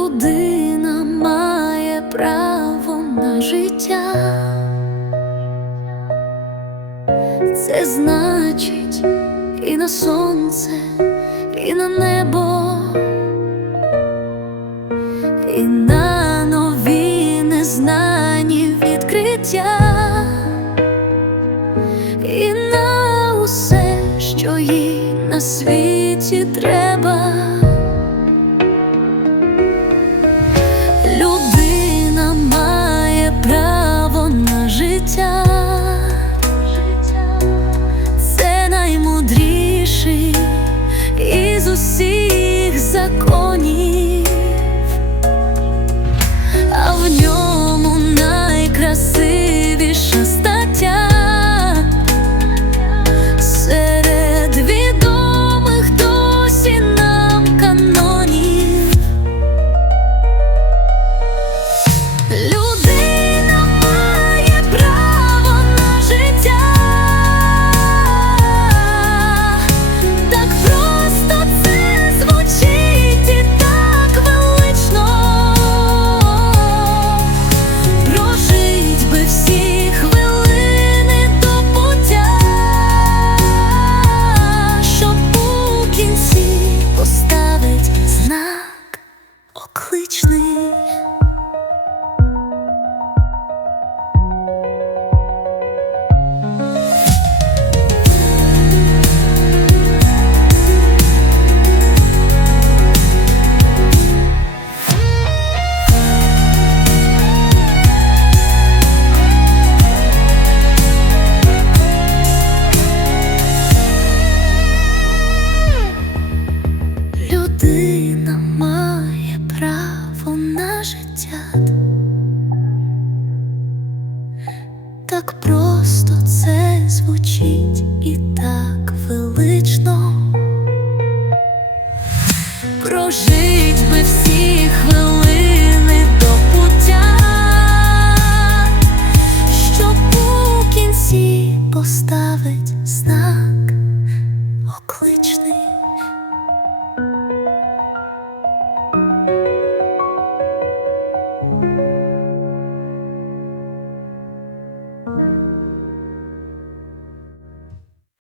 Людина має право на життя. Це значить і на сонце, і на небо, і на нові незнані відкриття, і на усе, що їй на світі треба. життят. Так просто це звучить і так велично. Прожить би всі хвилини до пуття, щоб у кінці поставить знак.